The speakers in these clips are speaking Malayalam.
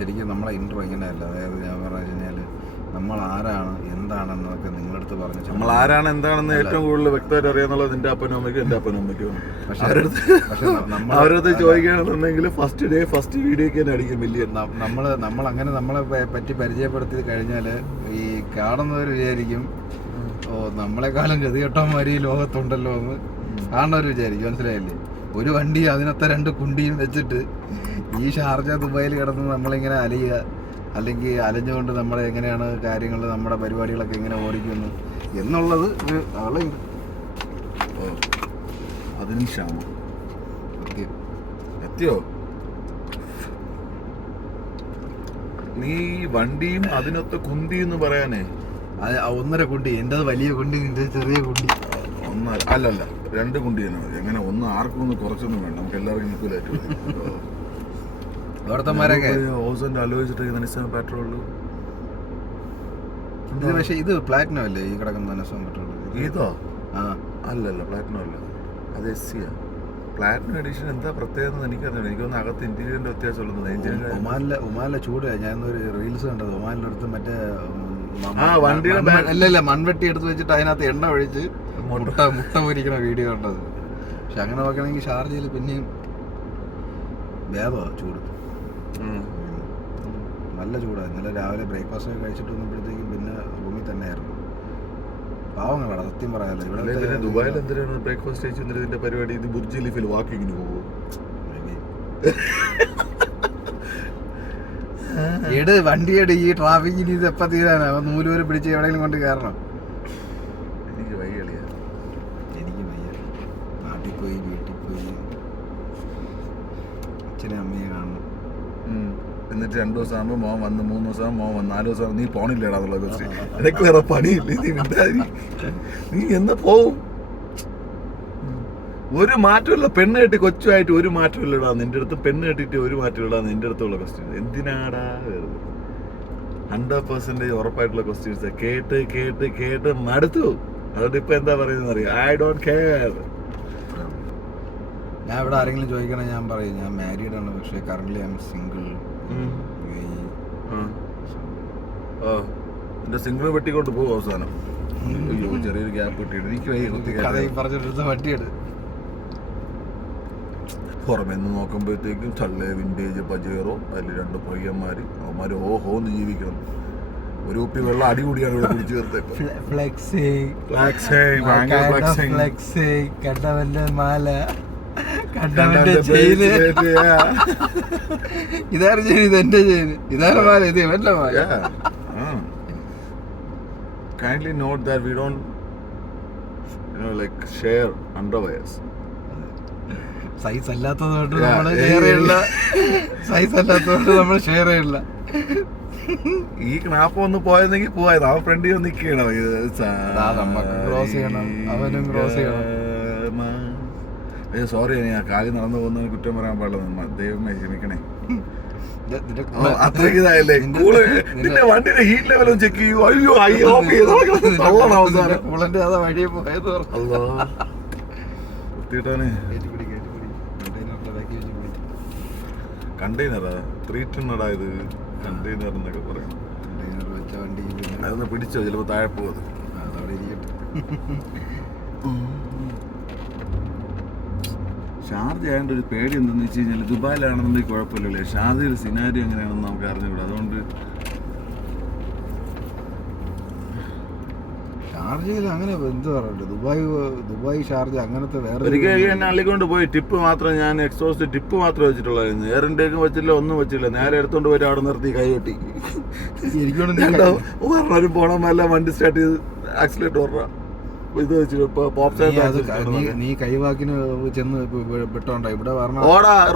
ശരിക്കും നമ്മളെ ഇൻട്രോ ഇങ്ങനെയല്ല. അതായത് ഞാൻ പറഞ്ഞു കഴിഞ്ഞാൽ നമ്മൾ ആരാണ് എന്താണെന്നൊക്കെ നിങ്ങളടുത്ത് പറഞ്ഞു. നമ്മൾ ആരാണ് എന്താണെന്ന് ഏറ്റവും കൂടുതൽ വ്യക്തമായിട്ട് അറിയാന്നുള്ളത് നിന്റെ അപ്പനും അമ്മയ്ക്കും എന്റെ അപ്പനും അമ്മയ്ക്കും. അവരടുത്ത് ചോദിക്കുകയാണെന്നുണ്ടെങ്കിൽ ഫസ്റ്റ് വീഡിയോക്ക് തന്നെ അടിക്കും മില്യൺ. നമ്മൾ അങ്ങനെ നമ്മളെ പറ്റി പരിചയപ്പെടുത്തി കഴിഞ്ഞാൽ ഈ കാണുന്നവർ വിചാരിക്കും ഓ നമ്മളെക്കാളും ഗതികെട്ടവന്മാര് ഈ ലോകത്തുണ്ടല്ലോ എന്ന് കാണുന്നവർ വിചാരിക്കും. മനസ്സിലായില്ലേ? ഒരു വണ്ടി അതിനകത്തെ 2 കുണ്ടിയും വെച്ചിട്ട് ഈ ഷാർജ ദുബായിൽ കിടന്ന് നമ്മളിങ്ങനെ അലയുക, അല്ലെങ്കിൽ അലഞ്ഞുകൊണ്ട് നമ്മളെ എങ്ങനെയാണ് കാര്യങ്ങൾ നമ്മുടെ പരിപാടികളൊക്കെ എങ്ങനെ ഓടിക്കുന്നു എന്നുള്ളത് ഒരു ആളുണ്ട്. അതിന് ക്ഷാമം എത്തിയോ? നീ വണ്ടിയും അതിനൊത്ത കുന്തി എന്ന് പറയാനേ 1.5 കുണ്ടി, എൻ്റെ വലിയ കുണ്ടി, നിന്റെ ചെറിയ കുണ്ടി. അല്ലല്ല 2 കുണ്ടി തന്നെ മതി. അങ്ങനെ ഒന്ന് ആർക്കും ഒന്ന് കുറച്ചൊന്നും വേണ്ട, നമുക്ക് എല്ലാവർക്കും ഈക്വലായിട്ട്. ആലോചിച്ചിട്ട് പെട്രോള് പക്ഷേ ഇത് പ്ലാറ്റിനം അല്ലേ ഈ കിടക്കുന്ന പെട്രോൾ? ഇതോ? അല്ലല്ല പ്ലാറ്റിനം അല്ല, അത് SC. പ്ലാറ്റിനം എഡിഷൻ എന്താ പ്രത്യേകത എനിക്കറിയാം. എനിക്കൊന്ന് അകത്ത് ഇന്റീരിയറിന്റെ വ്യത്യാസമുള്ളത്. ഒമാനിലെ ചൂട് ഞാനൊരു റീൽസ് കണ്ടത്. ഒമാനിലെടുത്ത് മറ്റേ വണ്ടിയുടെ മൺവെട്ടി എടുത്ത് വെച്ചിട്ട് അതിനകത്ത് എണ്ണ ഒഴിച്ച് മുട്ട പൊരിക്കണ വീഡിയോ കണ്ടത്. പക്ഷെ അങ്ങനെ നോക്കണമെങ്കിൽ ഷാർജയിൽ പിന്നെയും ഭേദമാണ് ചൂട്. നല്ല ചൂടാണ്. ഇന്നലെ രാവിലെ ബ്രേക്ക്ഫാസ്റ്റ് ഒക്കെ കഴിച്ചിട്ട് വന്നപ്പോഴത്തേക്കും പിന്നെ റൂമിൽ തന്നെയായിരുന്നു. പാവങ്ങളാണ് സത്യം പറയാലോ. ഇവിടെ ദുബായിൽ എന്തിനാണ് ബ്രേക്ക്ഫാസ്റ്റ് കഴിച്ചിട്ട് പരിപാടി? ഇത് ബുർജ് ഖലീഫിൽ വാക്കിങ്ങിന് പോകും. വണ്ടിയുടെ ഈ ട്രാഫിക്കിന് ഇത് എപ്പോൾ തീരാനാ? 100 പേര് പിടിച്ച് എവിടെയെങ്കിലും കൊണ്ട് കയറണം. എനിക്ക് വയ്യ. നാട്ടിൽ പോയി വീട്ടിൽ പോയി അച്ഛനെ അമ്മയെ കാണണം. എന്നിട്ട് 2 ദിവസം ആകുമ്പോൾ മോൻ വന്ന്, 3 ദിവസം ആകുമ്പോൾ മോൻ വന്ന്, 4 ദിവസം നീ പോണില്ലേടാ എന്നുള്ള ക്വസ്റ്റ്യൻ. എനിക്ക് വേറെ പണിയില്ല. നീ എന്നാ പോവും? ഒരു മാറ്റമില്ല. പെണ്ണ് കെട്ടി കൊച്ചുമായിട്ട് ഒരു മാറ്റമില്ലടാ നിന്റെ അടുത്ത്. പെണ്ണ് കെട്ടിട്ട് ഒരു മാറ്റമില്ലടാ നിന്റെ അടുത്തുള്ള ക്വസ്റ്റ്യൻ. എന്തിനാടാ 100% ഉറപ്പായിട്ടുള്ള ക്വസ്റ്റ്യൻസ് കേട്ട് മടുത്തു. അതുകൊണ്ട് ഇപ്പൊ എന്താ പറയുന്നത് അറിയാം, ഐ ഡോണ്ട് കെയർ. ഞാൻ ഇവിടെ ആരെങ്കിലും ചോദിക്കണേ ഞാൻ പറയും ഞാൻ മാരീഡ് ആണ്, പക്ഷേ കറന്റ്ലി ഐ എം സിംഗിൾ. എന്റെ സിംഗിൾ വെട്ടിക്കൊണ്ട് പോകും അവസാനം. അയ്യോ ചെറിയൊരു ഗ്യാപ്പ് കിട്ടിയിട്ട് എനിക്ക് പറഞ്ഞെടുത്ത വട്ടിയെടു. പുറമെന്ന് നോക്കുമ്പോഴത്തേക്കും ചള്ളേ വിന്റേജ് പജേറോ, അതിൽ 2 പയ്യന്മാര്. അവന്മാര് ഓഹോന്ന് ജീവിക്കണം. ഒരു കുപ്പി വെള്ളം അടികൂടിയാണ് ഇവിടെ കുടിച്ചു ചേർത്തേക്ക്. ഇതാരും ചെയ്ത് ഇത് എന്റെ ചെയ്ത് ഇതാരും മാല ഇത് എന്റെ മാല. Kindly note that we don't share underwears. Size അല്ലാത്തതുകൊണ്ട് നമ്മൾ ഷെയർ ചെയ്യില്ല. സൈസ് അല്ലാത്തതുകൊണ്ട് നമ്മൾ ഷെയർ ചെയ്യില്ല. ഈ ക്നാപ്പ് ഒന്ന് പോയെന്നെങ്കിൽ പോയത് അവൻ ഫ്രണ്ടിൽ നിൽക്കണം. ക്രോസ് ചെയ്യണം, അവനും ക്രോസ് ചെയ്യണം. അയ്യോ സോറി, ഞാൻ കാലിൽ നടന്നു പോകുന്നതിന് കുറ്റം പറയാൻ പാടില്ല. ദൈവമേ ക്ഷമിക്കണേ. അത്രയ്ക്ക് ഇതായല്ലേ നിന്റെ വണ്ടിയുടെ ഹീറ്റ് ലെവലും ചെക്ക് ചെയ്യൂ. അയ്യോ വഴിയെ പോയത് കണ്ടെയ്നറാ 3 ടണ്ണടാ ഇത്. കണ്ടെയ്നർ എന്നൊക്കെ പറയണം. അതൊന്ന് പിടിച്ചോ, ചിലപ്പോ താഴെ പോവത്. അതവിടെ ഇരിക്കട്ടെ. ഷാർജ ആയതുകൊണ്ട് ഒരു പേടി എന്തെന്ന് വെച്ച് കഴിഞ്ഞാൽ ദുബായിലാണെന്നുണ്ടെങ്കിൽ കുഴപ്പമില്ലല്ലേ. ഷാർജയിൽ സിനാരിയോ എങ്ങനെയാണെന്ന് നമുക്ക് അറിഞ്ഞുകൂടാ. അതുകൊണ്ട് ഷാർജയിൽ അങ്ങനെ എന്താ പറയട്ടെ, ദുബായ് ഷാർജ അങ്ങനത്തെ വേറെ ഒരിക്കൽ എന്നെ അള്ളിക്കൊണ്ട് പോയി. ടിപ്പ് മാത്രം ഞാൻ എക്സോസ്റ്റ് ടിപ്പ് മാത്രം വെച്ചിട്ടുള്ളായിരുന്നു. എയർ ഇൻടേക്കും വെച്ചില്ല, ഒന്നും വെച്ചില്ല. നേരെ എടുത്തോണ്ട് പോയിട്ട് അവിടെ നിർത്തി കൈ കൊട്ടി. ഒരു പോണമെല്ലാം വണ്ടി സ്റ്റാർട്ട് ചെയ്ത് ആക്സിലേറ്റ് ഓർഡറാ ഇത് വെച്ചിട്ട് നീ കൈവാക്കിന് ചെന്ന് വിട്ടോണ്ട. ഇവിടെ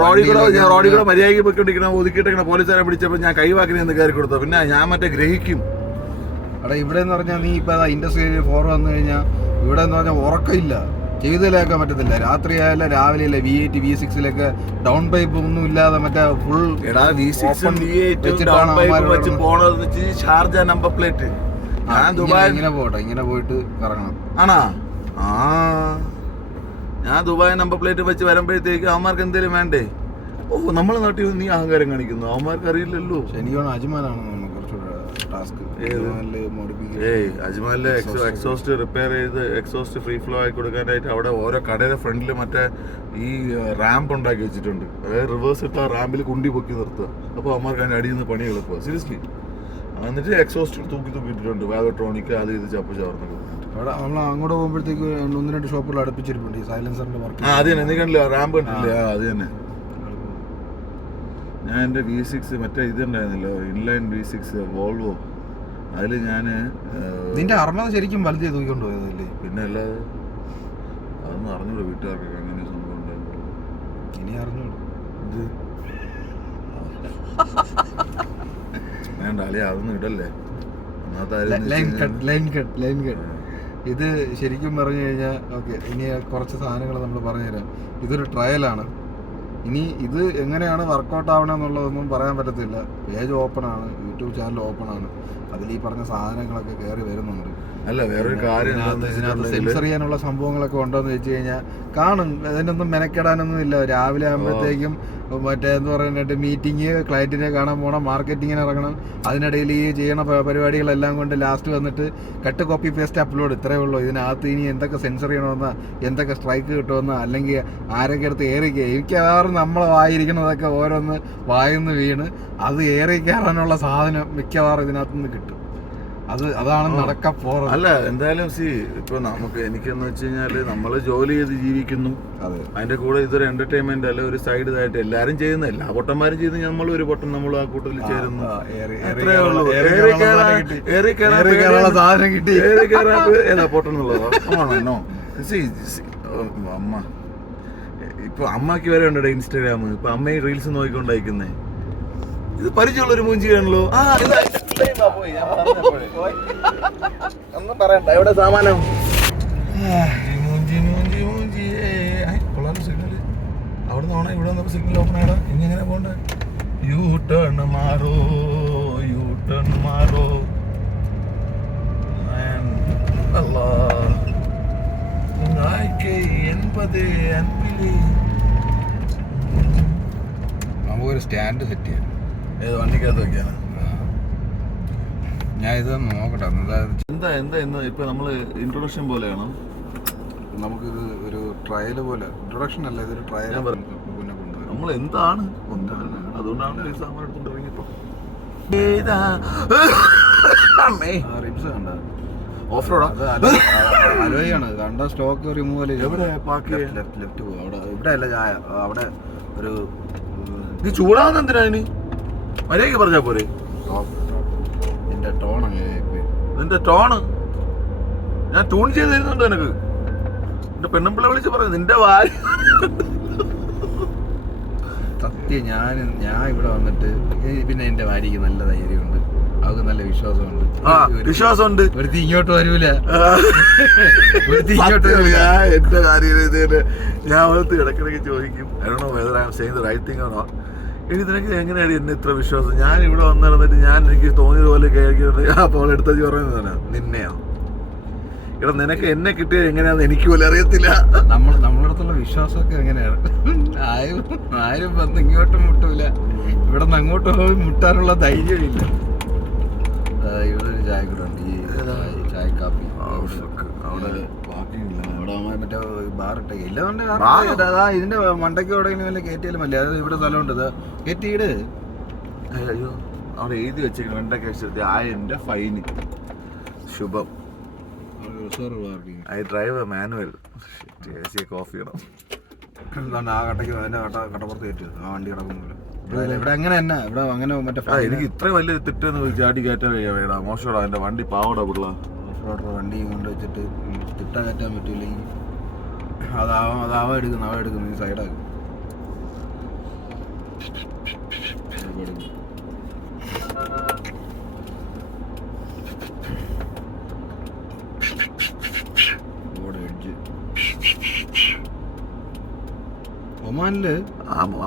റോഡിൽ കൂടെ മര്യാദയ്ക്ക് പൊയ്ക്കൊണ്ടിരിക്കണം. ഒതുക്കിയിട്ടിങ്ങനെ പോലീസുകാരെ പിടിച്ചപ്പോൾ ഞാൻ കൈവാക്കിന് എന്ന് കയറി കൊടുത്തു. പിന്നെ ഞാൻ മറ്റേ ഗ്രഹിക്കും. അവിടെ ഇവിടെ എന്ന് പറഞ്ഞാൽ നീ ഇപ്പൊ ഇൻഡസ്ട്രിയിൽ 4 വന്നു കഴിഞ്ഞാൽ ഇവിടെ എന്ന് പറഞ്ഞാൽ ഉറക്കമില്ല, ചെയ്തിലേക്കാൻ പറ്റത്തില്ല. രാത്രി ആയാലും രാവിലെ ഇല്ല. V8 V6 ഡൗൺ പൈപ്പ് ഒന്നും ഇല്ലാതെ മറ്റേ ഫുൾ ഷാർജ നമ്പർ പ്ലേറ്റ്. ഇങ്ങനെ പോയിട്ട് കറങ്ങണം. ആണാ? ഞാൻ ദുബായ് നമ്പർ പ്ലേറ്റ് വെച്ച് വരുമ്പോഴത്തേക്ക് അവന്മാർക്ക് എന്തെങ്കിലും വേണ്ടേ? ഓ നമ്മളെ നാട്ടിൽ നീ അഹങ്കാരം കാണിക്കുന്നു, അവന്മാർക്ക് അറിയില്ലല്ലോ. എനിക്ക് തോന്നുന്നു അജ്മാനാണ് കുറച്ചുകൂടെ ടാസ്ക്. അജ്മാലിലെ എക്സോസ്റ്റ് റിപ്പയർ ചെയ്ത് എക്സോസ്റ്റ് ഫ്രീ ഫ്ലോ ആയി കൊടുക്കാനായിട്ട് അവിടെ ഓരോ കടയുടെ ഫ്രണ്ടിൽ മറ്റേ ഈ റാമ്പ് ഉണ്ടാക്കി വെച്ചിട്ടുണ്ട്. അതായത് റിവേഴ്സ് ഇട്ട് ആ റാമ്പിൽ കുണ്ടി പൊക്കി നിർത്തുക. അപ്പോൾ അവന്മാർക്ക് അതിൻ്റെ അടിയിൽ നിന്ന് പണി എളുപ്പമാണ്. സീരിയസ്ലി. എന്നിട്ട് എക്സോസ്റ്റ് തൂക്കിയിട്ടുണ്ട്, വാഗട്രോണിക്ക് അത് ഇത് ചപ്പ് ചവർന്നൊക്കെ. അവിടെ നമ്മൾ അങ്ങോട്ട് പോകുമ്പോഴത്തേക്ക് 1-2 ഷോപ്പുകൾ അടുപ്പിച്ചിരിപ്പുണ്ട് ഈ സൈലൻസറിന്റെ വർക്ക്. അത് തന്നെ, നീ കണ്ടില്ല റാമ്പ് കണ്ടില്ലേ? അത് തന്നെ. ഞാൻ എൻ്റെ V6 മറ്റേ ഇതുണ്ടായിരുന്നല്ലോ, ഇൻലൈൻ V6 വോൾവോ, അതിൽ ഞാൻ നിന്റെ അർമ്മ ശരിക്കും വലുത് തൂക്കിക്കൊണ്ട് പോയതല്ലേ? പിന്നെ അല്ലാതെ അതൊന്നും അറിഞ്ഞൂടെ വീട്ടുകാർക്കൊക്കെ അങ്ങനെ സംഭവം ഉണ്ടായിരുന്നു. ഇനി അറിഞ്ഞൂടെ ഇത് വേണ്ട അല്ലേ, അതൊന്നും ഇടല്ലേ. ഇത് ശരിക്കും പറഞ്ഞു കഴിഞ്ഞാൽ ഓക്കെ, ഇനി കുറച്ച് സാധനങ്ങൾ നമ്മൾ പറഞ്ഞുതരാം. ഇതൊരു ട്രയലാണ്. ഇനി ഇത് എങ്ങനെയാണ് വർക്കൗട്ട് ആവണമെന്നുള്ളതൊന്നും പറയാൻ പറ്റത്തില്ല. പേജ് ഓപ്പൺ ആണ്, യൂട്യൂബ് ചാനൽ ഓപ്പൺ ആണ്. അതിൽ ഈ പറഞ്ഞ സാധനങ്ങളൊക്കെ കയറി വരുന്നുണ്ട്. അല്ല വേറൊരു കാര്യം, ഇതിനകത്ത് സെൻസർ ചെയ്യാനുള്ള സംഭവങ്ങളൊക്കെ ഉണ്ടോയെന്ന് വെച്ച് കഴിഞ്ഞാൽ കാണും. അതിനൊന്നും മെനക്കെടാനൊന്നും ഇല്ല. രാവിലെ ആകുമ്പോഴത്തേക്കും മറ്റേ എന്ന് പറയുന്നത് മീറ്റിംഗ്, ക്ലയൻറ്റിനെ കാണാൻ പോകണം, മാർക്കറ്റിങ്ങിന് ഇറങ്ങണം. അതിനിടയിൽ ഈ ചെയ്യണ പരിപാടികളെല്ലാം കൊണ്ട് ലാസ്റ്റ് വന്നിട്ട് കട്ട് കോപ്പി പേസ്റ്റ് അപ്ലോഡ്, ഇത്രയേ ഉള്ളൂ. ഇതിനകത്ത് ഇനി എന്തൊക്കെ സെൻസർ ചെയ്യണമെന്നോ, എന്തൊക്കെ സ്ട്രൈക്ക് കിട്ടുമെന്നോ, അല്ലെങ്കിൽ ആരൊക്കെ എടുത്ത് ഏറിക്കുക, മിക്കവാറും നമ്മളെ വായിരിക്കുന്നതൊക്കെ ഓരോന്ന് വായിന്ന് വീണ് അത് ഏറി കയറാനുള്ള സാധനം മിക്കവാറും ഇതിനകത്തുനിന്ന് കിട്ടും. അതാണ് നടക്കാൻ പോകുന്നത്. അല്ല എന്തായാലും ഇപ്പൊ നമുക്ക് എനിക്കെന്ന് വെച്ച് കഴിഞ്ഞാല് നമ്മള് ജോലി ചെയ്ത് ജീവിക്കുന്നു. അതിന്റെ കൂടെ ഇതൊരു എന്റർടൈൻമെന്റ് അല്ല, ഒരു സൈഡ് ഇതായിട്ട് എല്ലാരും ചെയ്യുന്ന, എല്ലാ പൊട്ടന്മാരും ചെയ്യുന്ന നമ്മൾ ഒരു പൊട്ടൻ നമ്മൾ ആ കൂട്ടത്തിൽ ചേരുന്നു. അത്രേ ഉള്ളൂ. സാധനം കിട്ടി ഏതാ പൊട്ടൻ എന്നുള്ളതോ? ആണോ? അമ്മ ഇപ്പൊ അമ്മക്ക് വരെ ഉണ്ടോ ഇൻസ്റ്റാഗ്രാം? ഇപ്പൊ അമ്മ റീൽസ് നോക്കിക്കൊണ്ടയക്കുന്നേ. ഇത് പരിചയമുള്ളൊരു മൂഞ്ചിയാണല്ലോ. ഒന്നും പറയണ്ട, എവിടെ സാമാനം? സിഗ്നല് അവിടെ നിന്ന് ഇവിടെ വന്നപ്പോ സിഗ്നൽ ഓപ്പൺ ആയിടാ. ഇങ്ങനെ പോണ്ട. യു ടേൺ മാറോ, യു ടേൺ മാറോ. നമുക്കൊരു സ്റ്റാൻഡ് സെറ്റ് ചെയ്യാം. ഏത് വണ്ടിക്കകത്ത് വെക്കാനാ? ഞാൻ ഇത് നോക്കട്ടെ എന്താ എന്താ ഇന്ന് ഇപ്പൊ നമ്മള് ഇൻട്രൊഡക്ഷൻ പോലെയാണോ? നമുക്കിത് ഒരു ട്രയൽ പോലെ. ഇൻട്രൊഡക്ഷൻ അല്ല, ഇതൊരു ട്രയൽ. നമ്മൾ എന്താണ് അതുകൊണ്ടാണ് ഈ സാമാൻ എടുത്തോണ്ട് ഇറങ്ങിയപ്പോ ഓഫ് റോഡാ അലോയാണ് കണ്ട സ്റ്റോക്ക് റിമൂവൽ. എവിടെ ലെഫ്റ്റ് പോകും. അവിടെ ഇവിടെ അല്ല ചായ, അവിടെ ഒരു നീ ചൂടാവുന്ന എന്തിനാ? ഇനി മര്യാദയ്ക്ക് പറഞ്ഞാ പോരെ? നിന്റെ ടോൺ നിന്റെ ടോണ് ഞാൻ ട്യൂൺ ചെയ്ത് തരുന്നുണ്ട് എനിക്ക്. എന്റെ പെണ്ണുമ്പിള്ള വിളിച്ച് പറഞ്ഞു നിന്റെ വാരി. സത്യം ഞാൻ ഇവിടെ വന്നിട്ട് പിന്നെ എന്റെ ഭാര്യക്ക് നല്ല ധൈര്യമുണ്ട്, അവർക്ക് നല്ല വിശ്വാസമുണ്ട്. വിശ്വാസമുണ്ട്. ഒരുത്തി ഇങ്ങോട്ട് വരൂല. എന്റെ കാര്യം ഞാൻ അവർക്ക് ഇടക്കിടയ്ക്ക് ചോദിക്കും, റൈറ്റ് തിങ് ആണോ? ഇനി നിനക്ക് എങ്ങനെയാണ് എന്നെ ഇത്ര വിശ്വാസം? ഞാൻ ഇവിടെ വന്നിരുന്നിട്ട് ഞാൻ എനിക്ക് തോന്നിയത് പോലെ കേൾക്കുന്നത് അപ്പോൾ എടുത്തത് പറയുന്നതാണ് നിന്നെയോ? ഇവിടെ നിനക്ക് എന്നെ കിട്ടിയത് എങ്ങനെയാന്ന് എനിക്ക് പോലും അറിയത്തില്ല. നമ്മളടുത്തുള്ള വിശ്വാസമൊക്കെ എങ്ങനെയാണ്? ആരും വന്ന് ഇങ്ങോട്ടും മുട്ടൂല, ഇവിടെ നിന്ന് അങ്ങോട്ട് പോയി മുട്ടാനുള്ള ധൈര്യമില്ല. ഇവിടെ ഒരു ചായ കൂടെ ഉണ്ട്, ഈ ചായ കാപ്പി. അവിടെ മറ്റേ ബാറിട്ടേക്ക് ഇല്ല. ഇതിന്റെ മണ്ടയ്ക്ക് എവിടെയെങ്കിലും വല്ല കയറ്റിയാലും അല്ലേ? അത് ഇവിടെ സ്ഥലമുണ്ട്, കയറ്റിയിട്. അയ്യോ അവിടെ എഴുതി വെച്ചേക്കണം വെണ്ടയ്ക്ക എന്റെ ഫൈന്. ശുഭം. I drive a manual. Coffee ഇടാം. ആ കട്ടയ്ക്ക് അതിന്റെ കട്ടപ്പുറത്ത് കയറ്റി ആ വണ്ടി കിടക്കുന്നില്ല. ഇവിടെ അങ്ങനെ തന്നെ, ഇവിടെ അങ്ങനെ മറ്റേ എനിക്ക് ഇത്ര വലിയ തെറ്റെന്ന് ചാടി കയറ്റാൻ വേണം. മോശമാടാ എന്റെ വണ്ടി പാവടാ പിള്ള. വണ്ടിയും കൊണ്ട് വെച്ചിട്ട് തിട്ട കയറ്റാൻ പറ്റില്ലെങ്കിൽ അവ എടുക്കുന്നു ഈ സൈഡാക്കും. ഒമാനില്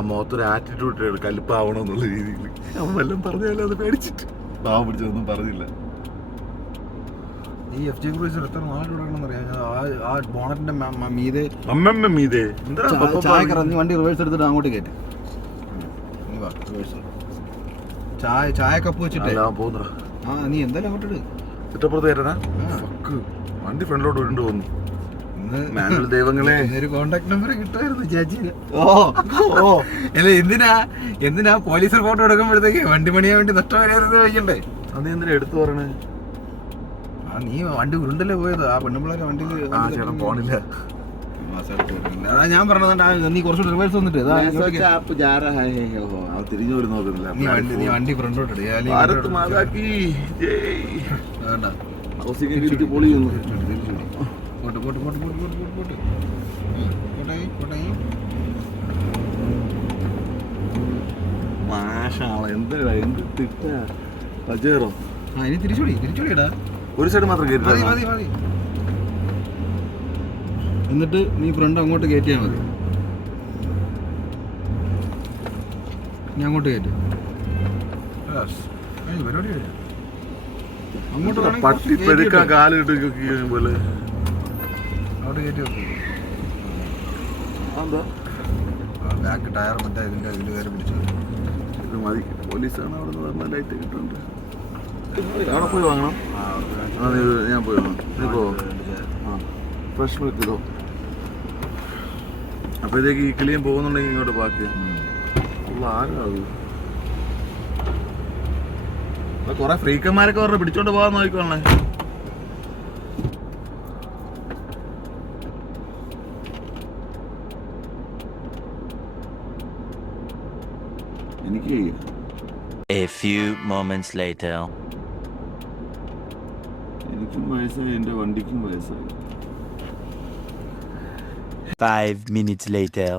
മുഖത്തൊരു ആറ്റിറ്റ്യൂഡ് കലിപ്പാവണമെന്നുള്ള രീതിയിൽ അവൻ വല്ലതും പറഞ്ഞാലും അത് പേടിച്ചിട്ട് പാവം പിടിച്ചതൊന്നും പറഞ്ഞില്ല. ഈ FJ ക്രൂസർ എത്ര നാളിലൂടെയാണെന്നറിയാം. ആ ബോണറ്റിന്റെ മീതെ മീതെ ചായ കറഞ്ഞ് വണ്ടി റിവേഴ്സ് എടുത്തിട്ട് അങ്ങോട്ട് കയറ്റി. വാ റിവേഴ്സ്. ചായ കപ്പ് വെച്ചിട്ടേ പോകുന്നടാ. നീ എന്തായാലും അങ്ങോട്ട് ഇട്. ചുറ്റപ്പുറത്ത് കയറ്റാ വണ്ടി ഫ്രണ്ടിലോട്ട് ഉരുണ്ട് പോകുന്നു. മാനുവൽ ദൈവങ്ങളെ ഒരു കോണ്ടാക്ട് നമ്പർ കിട്ടുമായിരുന്നു ചേച്ചിന്. അല്ല എന്തിനാ പോലീസ് റിപ്പോർട്ട് കൊടുക്കുമ്പോഴത്തേക്ക് വണ്ടി പണിയാൻ വേണ്ടി നഷ്ടം വരാതെ വയ്ക്കണ്ടേ? അത് എന്തിനാ എടുത്തു പറയണേ? നീ വണ്ടി ഉരുണ്ടല്ലേ പോയത്? ആ പെണ്ണുമ്പിള്ളേരെ വണ്ടിയിൽ ചേട്ടൻ പോണില്ല. അതാ ഞാൻ പറഞ്ഞത്. നീ കുറച്ചുകൂടി റിവേഴ്സ് വന്നിട്ട് തിരിഞ്ഞു പോലും നോക്കുന്നില്ല. നീ വണ്ടി ഫ്രണ്ടോട്ട് ഇട്. ഭാരത് മാതാക്കി വേണ്ട പൊളിയുന്നു. പോട്ട് പോട്ട് പോട്ട് പോട്ട് പോട്ട് പോട്ട് പോട്ട് പോട്ടായി പോട്ടായി. മാഷാളെ എന്തെടാ എന്ത് തിട്ടാ പജേറോ. ഇനി തിരിച്ചോടിടാ. ഒരു സൈഡ് മാത്രം കയറ്റി മതി മതി മതി. എന്നിട്ട് നീ ഫ്രണ്ട് അങ്ങോട്ട് കയറ്റിയാൽ മതി. ഞാൻ അങ്ങോട്ട് കയറ്റി പരിപാടി അങ്ങോട്ട് പട്ടിപ്പെടുക്കാൻ കാലിട്ട് പോലെ അവിടെ കയറ്റി വെക്കും. എന്താ ബാക്ക് ടയർ മറ്റേ ഇതിൻ്റെ ഇതിൽ കയറി പിടിച്ചു. ഇത് മതി. പോലീസാണ് അവിടെ നിന്ന് പറഞ്ഞ ലൈറ്റ് കിട്ടുന്നുണ്ട്. അവിടെ പോയി വാങ്ങണം. ഞാൻ പോയി വാങ്ങണം. നീ പോവോ? ഫ്രഷ് മിൽക്ക് ഇതോ. അപ്പോഴത്തേക്ക് ഈ കിളിയും പോകുന്നുണ്ടെങ്കിൽ ഇങ്ങോട്ട് ബാക്കി ആരാകും. കൊറേ ഫ്രീക്കന്മാരൊക്കെ പറഞ്ഞ് പിടിച്ചോണ്ട് പോകാൻ നോക്കിക്കോളേ. എനിക്ക് A few moments later. എനിക്കും വയസ്സായി, എൻ്റെ വണ്ടിക്കും വയസ്സായി. 5 minutes later.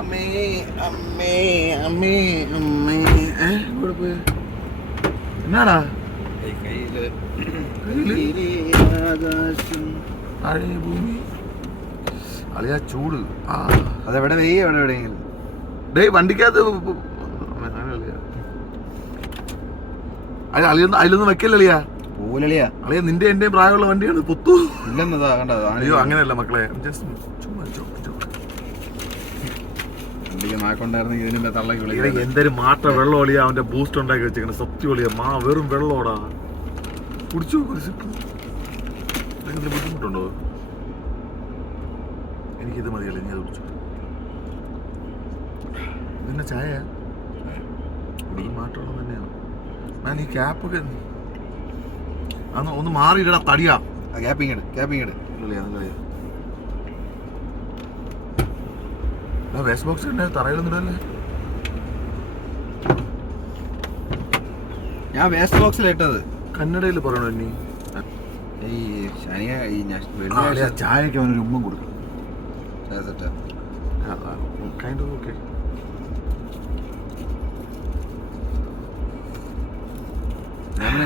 അമ്മേ അമ്മേ അമ്മേ അമ്മേ. ഇവിടെ പോയി എന്നാടാ ഭൂമി അളിയാ ചൂട്. അതെവിടെ വെയ്യ എവിടെ എവിടെയെങ്കിലും. ഡേയ് വണ്ടിക്കകത്ത് അതിലൊന്നും വെക്കല്ലിയാ. പൂലളിയാ അളിയാ നിന്റെ എന്റെ പ്രായമുള്ള വണ്ടിയാണ് പുത്തു. ഇല്ലെന്നതാ കണ്ടത്. അയ്യോ അങ്ങനെയല്ല മക്കളെ. വണ്ടിക്ക് നാക്കുണ്ടായിരുന്നെങ്കിൽ ഇതിന് തള്ളക്ക് വിളിക്കാം. എന്തൊരു മാട്ട വെള്ളം ഒളിയാ അവന്റെ ബൂസ്റ്റ് ഉണ്ടാക്കി വെച്ചേക്കണേ. സത്യം ഒളിയാ വെറും വെള്ളോടാ. കുടിച്ചു ബുദ്ധിമുട്ടുണ്ടോ? എനിക്കിത് മതിയല്ലേ, ഞാൻ കുടിച്ചു. ഇതിന്റെ ചായ ഈ മാറ്റമുള്ളത് തന്നെയാണ്. ഞാൻ ഈ ക്യാപ്പൊക്കെ ഒന്ന് മാറിയിടാ തടിയാ. ക്യാപ്പിങ് ഇട്. Waste box തറയിലൊന്നിടല്ലേ? ഞാൻ വേസ്റ്റ് ബോക്സിലിട്ടത്. കന്നഡയിൽ പറയണോ ഇനി? ഈ ചായക്ക് അവനൊരു ഉമ്മ കൊടുക്കണം. ഓക്കെ.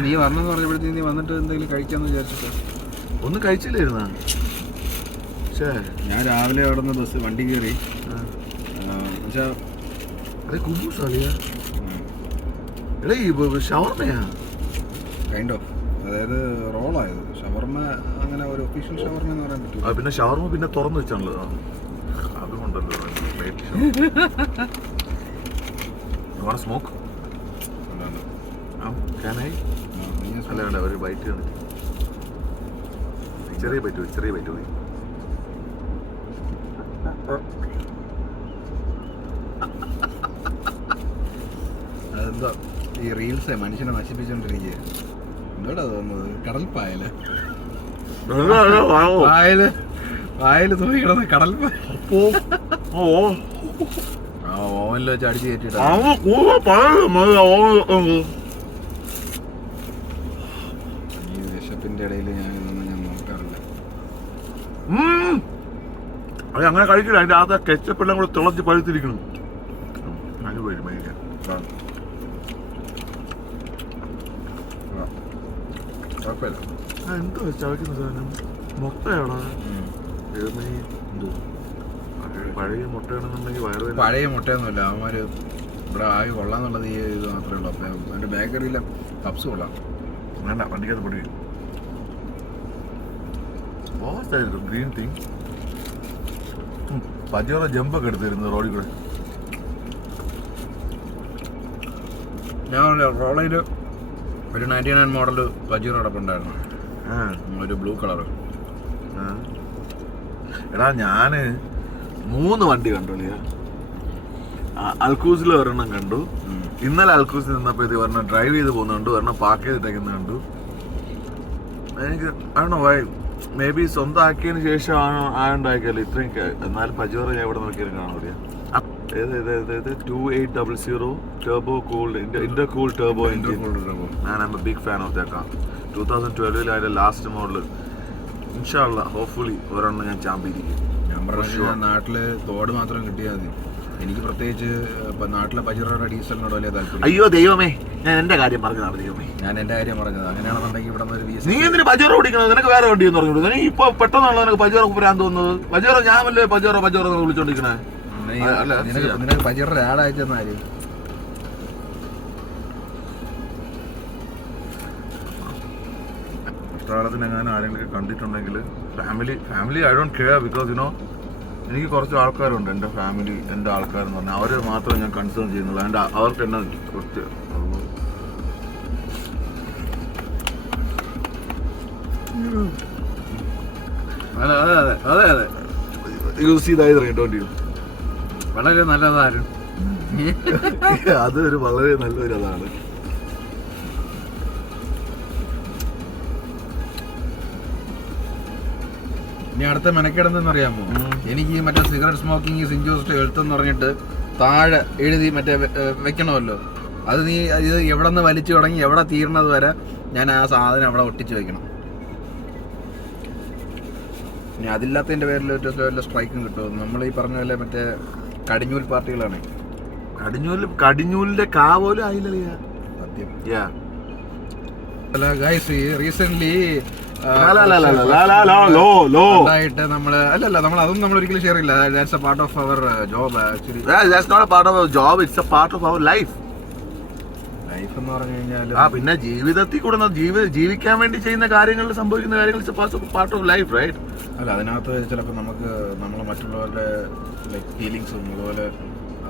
നീ വരണമെന്ന് പറഞ്ഞപ്പോഴത്തേക്ക് നീ വന്നിട്ട് എന്തെങ്കിലും കഴിക്കാന്ന് വിചാരിച്ചിട്ട് ഒന്നും കഴിച്ചില്ലായിരുന്ന. ഞാൻ രാവിലെ അവിടെ നിന്ന് വണ്ടി കയറി. അതെ കുബൂസാലിയാ ഷവർമയാ കൈൻഡ് ഓഫ്. അതായത് റോളായത് ഷവർമ. അങ്ങനെ ഒരു ഒഫീഷ്യൽ ഷവർമ എന്ന് പറയാൻ പറ്റും. പിന്നെ ഷവർമ പിന്നെ തുറന്നു വെച്ചാണല്ലോ. അതുകൊണ്ടല്ലോ സ്മോക്ക് അല്ല ഒരു ബൈറ്റ് തന്നിട്ട് ചെറിയ ബൈറ്റ് മതി. അതെന്താ ഈ റീൽസേ മനുഷ്യനെ നശിപ്പിച്ചോണ്ടിരിക്കുക. എന്തോടാ തോന്നുന്നത്? കടൽപ്പായല് തൂങ്ങി കിടന്ന് കടൽപ്പായ ഓവനിൽ വെച്ച് അടിച്ച് കയറ്റിട്ടാ. ഈ വിശപ്പിന്റെ ഇടയിൽ ഞാൻ നോക്കാറില്ല. അത് അങ്ങനെ കഴിക്കില്ല. അതിന്റെ ആ കെച്ചപ്പെല്ലാം കൂടെ തിളച്ച് പഴുത്തിരിക്കണം. എന്തോ ചവയ്ക്കുന്ന സാധനം മുട്ടയാണോ? പഴയ മുട്ടയാണെന്നുണ്ടെങ്കിൽ പഴയ മുട്ടയൊന്നുമില്ല. അവന്മാര് ഇവിടെ ആകെ കൊള്ളാന്നുള്ളത് ഈ ഇത് മാത്രമേ ഉള്ളൂ. അപ്പം എൻ്റെ ബേക്കറിയിലെ പപ്സ് കൊള്ളാം. വേണ്ട വണ്ടിക്കകത്ത് പൊടി ഗ്രീൻ തിങ് പജറ ജമ്പൊക്കെ എടുത്തിരുന്നു റോഡിൽ കൂടെ. ഞാൻ റോളയിൽ ഒരു 99 മോഡൽ പജീറോ കിടപ്പുണ്ടായിരുന്നു, ഒരു ബ്ലൂ കളർ. എടാ ഞാന് 3 വണ്ടി കണ്ടു. അൽക്കൂസിൽ ഒരെണ്ണം കണ്ടു. ഇന്നലെ അൽക്കൂസിൽ നിന്നപ്പോ ഇത് ഒരെണ്ണം ഡ്രൈവ് ചെയ്ത് പോകുന്നുണ്ട്, ഒരെണ്ണം പാർക്ക് ചെയ്തിട്ടേക്കുന്ന കണ്ടു. എനിക്ക് ആണോ മേ ബി സ്വന്തം ആക്കിയതിന് ശേഷം ആയോണ്ടാക്കിയല്ലോ ഇത്രയും. എന്നാലും പജോറ ഞാൻ ഇവിടെ നോക്കിയാലും കാണൂല. 2800 turbo cooled intercooled turbo engine. And I'm a big fan of that car. 2012 അതിന്റെ ലാസ്റ്റ് മോഡൽ. ഇൻഷാല്ലാ ഹോപ്പ്ഫുള്ളി ഒരെണ്ണം ഞാൻ ചാമ്പിയിരിക്കും. ഞാൻ പറഞ്ഞ നാട്ടില് തോട് മാത്രം കിട്ടിയാൽ മതി. എനിക്ക് പ്രത്യേകിച്ച് നാട്ടിലെ പജറോടെ ഡീസലിനോട് വലിയ താല്പര്യം. അയ്യോ ദൈവമേ, ഞാൻ എന്റെ കാര്യം പറഞ്ഞതാണ് ദൈവമേ. ഞാൻ എന്റെ കാര്യം പറഞ്ഞത്. അങ്ങനെയാണെന്നുണ്ടെങ്കിൽ ഇവിടെ നീ എന്തിന് പജോറ ഓടിക്കുന്നത്? നിനക്ക് വേറെ വണ്ടി എന്ന് പറഞ്ഞു. നീ ഇപ്പൊ പെട്ടെന്നുള്ള നിനക്ക് പജോറ കുപ്പരാൻ തോന്നുന്നത്? പജോറ ഞാൻ വല്ലേ പജോറ വിളിച്ചോണ്ടിരിക്കണേ. നിനക്ക് പജറ ആടായിട്ടെന്നാല് കുട്ടനാടത്തിനെങ്ങാനും ആരെങ്കിലും കണ്ടിട്ടുണ്ടെങ്കിൽ family I don't care. Because you know എനിക്ക് കുറച്ച് ആൾക്കാരുണ്ട് എൻ്റെ ഫാമിലി, എൻ്റെ ആൾക്കാരെന്ന് പറഞ്ഞാൽ അവർ മാത്രമേ ഞാൻ കൺസേൺ ചെയ്യുന്നുള്ളൂ. എൻ്റെ അവർക്ക് എന്നെ കുറച്ച് അതെ യൂസ് ചെയ്തായി ഡോണ്ട് യു. വളരെ നല്ലതാരും അതൊരു വളരെ നല്ലൊരു അതാണ്. ഇനി അടുത്ത മെനക്കെടുന്നെന്ന് അറിയാമോ? എനിക്ക് മറ്റേ cigarette smoking is injurious to health എന്ന് പറഞ്ഞിട്ട് താഴെ എഴുതി മറ്റേ വെക്കണമല്ലോ. അത് നീ ഇത് എവിടെ നിന്ന് വലിച്ചു തുടങ്ങി എവിടെ തീർന്നത് വരെ ഞാൻ ആ സാധനം അവിടെ ഒട്ടിച്ച് വെക്കണം. ഇനി അതില്ലാത്തതിൻ്റെ പേരിൽ വല്ല സ്ട്രൈക്കും കിട്ടുമോ? നമ്മൾ ഈ പറഞ്ഞ പോലെ മറ്റേ കടിഞ്ഞൂൽ പാർട്ടികളാണ്. കടിഞ്ഞൂലിന്റെ കാ പോലും ആയില്ല സത്യം. അല്ല ഗൈസ് റീസെന്റ് നമ്മള് നമ്മൾ അതൊന്നും നമ്മൾ ഒരിക്കലും ഷെയർ ഇല്ല. That's a part of our job actually. That's not a part of our job, it's a part of our life. Life എന്ന് പറഞ്ഞു കഴിഞ്ഞാൽ പിന്നെ ജീവിതത്തിൽ കൂടെ ജീവിക്കാൻ വേണ്ടി ചെയ്യുന്ന കാര്യങ്ങളിൽ സംഭവിക്കുന്ന കാര്യങ്ങൾ പാർട്ട് ഓഫ് ലൈഫ്, റൈറ്റ്? അല്ല, അതിനകത്ത് ചിലപ്പോൾ നമുക്ക് നമ്മൾ മറ്റുള്ളവരുടെ ലൈക്ക് ഫീലിങ്സും അതുപോലെ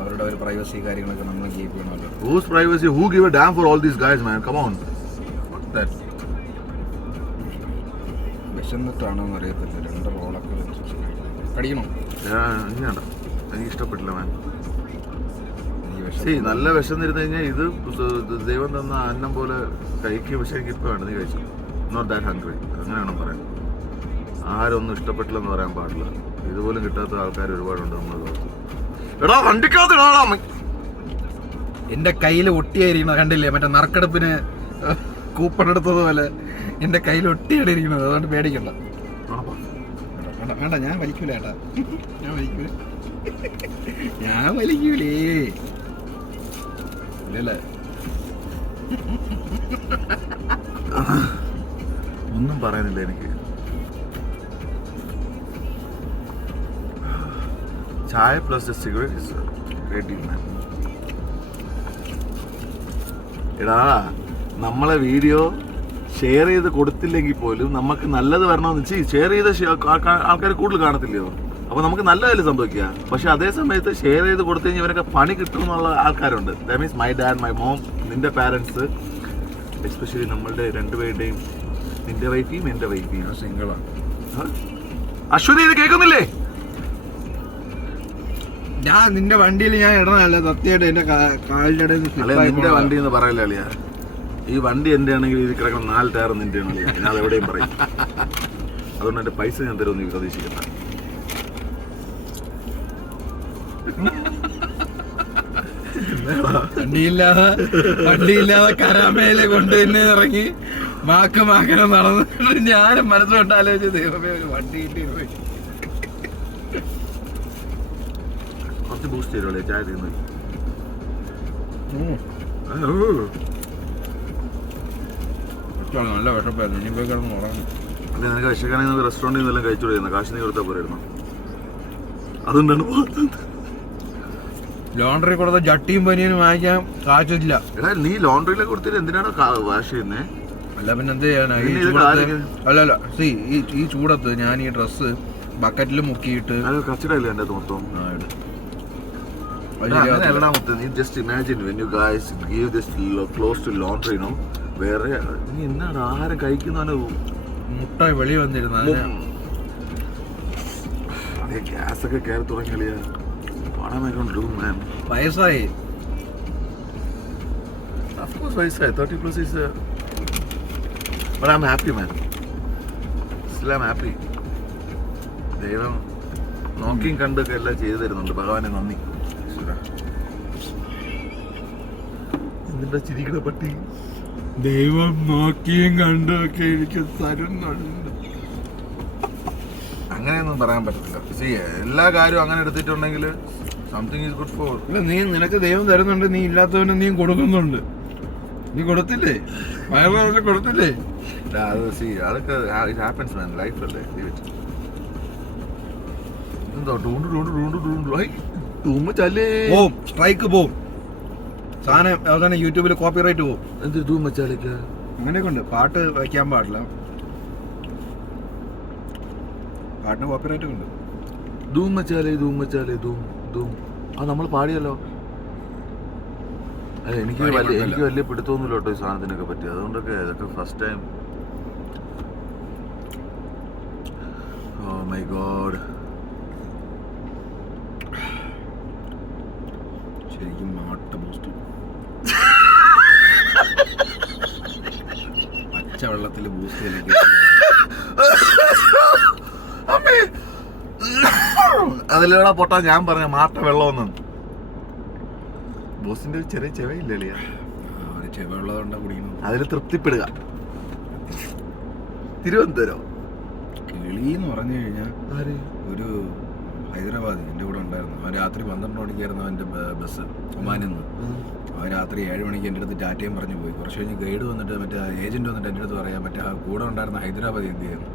അവരുടെ ഒരു പ്രൈവസി കാര്യങ്ങളൊക്കെ നമ്മൾ കീപ്പ് ചെയ്യണമല്ലോ. Whose privacy? Who give a damn for all these guys, man? Come on. വിശന്നിട്ടാണോന്ന് അറിയത്തില്ല. 2 റോളൊക്കെ കടിക്കണം. എനിക്ക് ഇഷ്ടപ്പെട്ടില്ല മാൻ. നല്ല വിശന്നിരുന്നു കഴിഞ്ഞാൽ ഇത് ദൈവം തന്ന അന്നം പോലെ കഴിക്കുക. പക്ഷെ എനിക്ക് ഇപ്പൊ വേണ്ട, നീ കഴിച്ചു. നോട്ട് ദാറ്റ് ഹംഗ്രി, അങ്ങനെയാണോ പറയാൻ? ആരൊന്നും ഇഷ്ടപ്പെട്ടില്ലെന്ന് പറയാൻ പാടില്ല. ഇതുപോലും കിട്ടാത്ത ആൾക്കാർ ഒരുപാടുണ്ട് നമ്മളെ ലോകത്ത്. എടാ വണ്ടിക്കകത്ത് ഇടാടാ. എന്റെ കയ്യിൽ ഒട്ടിയായിരിക്കണം, കണ്ടില്ലേ? മറ്റേ നറുക്കെടുപ്പിന് കൂപ്പൺ എടുത്തതുപോലെ എന്റെ കയ്യിൽ ഒട്ടിയാടിയിരിക്കുന്നത്. അതുകൊണ്ട് പേടിക്കണ്ട. വേണ്ട, ഞാൻ വലിക്കൂല ഏട്ടാ, ഞാൻ വലിക്കൂലേ. ഇല്ലല്ലേ, ഒന്നും പറയാനില്ല എനിക്ക്. Chai plus cigarette is great deal man. എടാ നമ്മളെ വീഡിയോ ഷെയർ ചെയ്ത് കൊടുത്തില്ലെങ്കിൽ പോലും നമുക്ക് നല്ലത് വരണമെന്ന് വെച്ചാൽ ഷെയർ ചെയ്ത ആൾക്കാർ കൂടുതൽ കാണത്തില്ലയോ? അപ്പോൾ നമുക്ക് നല്ലതല്ലേ സംഭവിക്കുക. പക്ഷെ അതേ സമയത്ത് ഷെയർ ചെയ്ത് കൊടുത്തു കഴിഞ്ഞാൽ ഇവരൊക്കെ പണി കിട്ടും എന്നുള്ള ആൾക്കാരുണ്ട്. That means my dad, my mom, നിന്റെ പാരൻസ്, എസ്പെഷ്യലി നമ്മളുടെ 2 പേരുടെയും, നിന്റെ വൈഫിയും എൻ്റെ വൈഫിയും സിംഗിളാണ്. അശ്വതി ഇത് കേൾക്കുന്നില്ലേ? ഞാൻ നിന്റെ വണ്ടിയിൽ ഞാൻ ഇടണല്ലേ സത്യമായിട്ട്. എന്റെ കാലിന്റെ നിന്റെ വണ്ടി എന്ന് പറയല്ലേ അളിയാ. ഈ വണ്ടി എന്റെ ആണെങ്കിൽ ഇത് കിടക്കുന്ന 4 ടയർ നിന്റെ ആണ് അളിയാ. ഞാൻ എവിടെയും പറയും. അതുകൊണ്ട് എന്റെ പൈസ ഞാൻ തരുമെന്ന് നീ പ്രതീക്ഷിക്കണ്ട. വണ്ടിയില്ലാതെ കരാമയിലെ കൊണ്ട് തന്നെ ഇറങ്ങി മാക്കനെ നടന്നിട്ട് ഞാനും മനസ്സുകൊണ്ട് ആലോചിച്ച് ദൈവമേ വണ്ടി പോയി. കുറച്ച് ബൂസ്റ്റ് തരുമല്ലേ ചായ തീർന്ന്? നല്ല വിഷപ്പായിരുന്നു. ഇനി പോയി കിടന്ന് ഉറങ്ങും. അല്ല, നിനക്ക് വിശക്കാണെങ്കിൽ റെസ്റ്റോറൻറ്റിൽ നിന്നെല്ലാം കഴിച്ചുകൊണ്ടിരുന്ന കാശ് നീ കൊടുത്താൽ പോരായിരുന്നു. അതുകൊണ്ടാണ് ലോണ്ടറി കൊടുത്ത ജട്ടിയും പനിയനും വാങ്ങിക്കാൻ കാശില്ല. എടാ നീ ലോണ്ടറിയിലൊക്കെ കൊടുത്തിട്ട് എന്തിനാണ് വാഷ് ചെയ്യുന്നേ? അല്ല പിന്നെ എന്ത് ചെയ്യാനാ ഈ പിന്നെ ഇത് ചൂടത്ത്? കാര്യം- അല്ലല്ല സി ഈ ചൂടത്ത് ഞാൻ ഈ ഡ്രസ്സ് ബക്കറ്റിൽ മുക്കിയിട്ട് കച്ചിടല്ലേ എൻ്റെ മൊത്തം ആ, ഇട്. അത് അങ്ങനെ ശരിയാവത്തില്ല. അല്ലടാ മൊത്തം. നീ just imagine when you guys give this clothes to laundry no വേറെ നീ എന്നാണ് ആഹാരം കഴിക്കുന്നവന് മുട്ട വെളി വന്നിരുന്ന അതേ ഗ്യാസൊക്കെ കയറി തുടങ്ങിയ വയസ്സായി. Of course, വയസ്സായി 30+ is but I'm happy man. Still I'm happy. ദൈവം നോക്കിയും കണ്ടൊക്കെ എല്ലാം ചെയ്തു തരുന്നുണ്ട്. ഭഗവാനെ നന്ദി. എന്തിന്റെ ചിരിക്കണ പട്ടി? ദൈവം നോക്കിയും കണ്ടൊക്കെ എനിക്ക് തരുന്നുണ്ട്. അങ്ങനെയൊന്നും പറയാൻ പറ്റത്തില്ല. See, എല്ലാ കാര്യവും അങ്ങനെ എടുത്തിട്ടുണ്ടെങ്കിൽ സംതിങ് ഈസ് ഗുഡ് ഫോർ. നിനക്ക് ദൈവം തരുന്നുണ്ട്, നീ ഇല്ലാത്തവന് നീ കൊടുക്കുന്നുണ്ട്. നീ കൊടുത്തില്ലേ? വയറുവേദന കൊടുത്തില്ലേ? അത് see അതൊക്കെ it happens man, ലൈഫ് അല്ലേ. എന്തോ പോവും, സ്ട്രൈക്ക് പോവും, സാധനം അവസാനം യൂട്യൂബിൽ കോപ്പിറൈറ്റ് പോവും. എന്ത് ധൂം മച്ചാലേക്ക് അങ്ങനെയൊക്കെ ഉണ്ട്. പാട്ട് വയ്ക്കാൻ പാടില്ല, പാട്ടിന് കോപ്പിറൈറ്റ് ഉണ്ട്. ധൂം മച്ചാലേ ധൂം മച്ചാലേ ധൂം ധൂം അത് നമ്മൾ പാടിയല്ലോ. എനിക്ക് വലിയ പിടുത്തൊന്നുമില്ല കേട്ടോ ഈ സാധനത്തിനൊക്കെ പറ്റി. അതുകൊണ്ടൊക്കെ ഇതൊക്കെ first time. Oh my god. ശരിക്കും മാട്ട ബൂസ്റ്റ് പച്ച വെള്ളത്തിൽ ബൂസ്റ്റ് ചെയ്യിലേക്ക് അതിലൂടെ പൊട്ടാ ഞാൻ പറഞ്ഞ മാട്ട വെള്ളമൊന്നും ബോസിന്റെ ചെറിയ ചെവയില്ലേ ചെവയുള്ളതുകൊണ്ടാണ് കുടിക്കുന്നത്. അതിൽ തൃപ്തിപ്പെടുക. തിരുവനന്തപുരം കിളി എന്ന് പറഞ്ഞു കഴിഞ്ഞാൽ ഒരു ഹൈദരാബാദ് എൻ്റെ കൂടെ ഉണ്ടായിരുന്നു. അവൻ രാത്രി 12 മണിക്കായിരുന്നു അവൻ്റെ ബസ് ഒമാനിൽ നിന്ന്. അവൻ രാത്രി 7 മണിക്ക് എൻ്റെ അടുത്ത് ടാറ്റയും പറഞ്ഞു പോയി. കുറച്ച് കഴിഞ്ഞ് ഗൈഡ് വന്നിട്ട് മറ്റേ ഏജൻറ്റ് വന്നിട്ട് എൻ്റെ അടുത്ത് പറയാൻ മറ്റേ ആ കൂടെ ഉണ്ടായിരുന്ന ഹൈദരാബാദ് എന്ത് ചെയ്യുന്നു.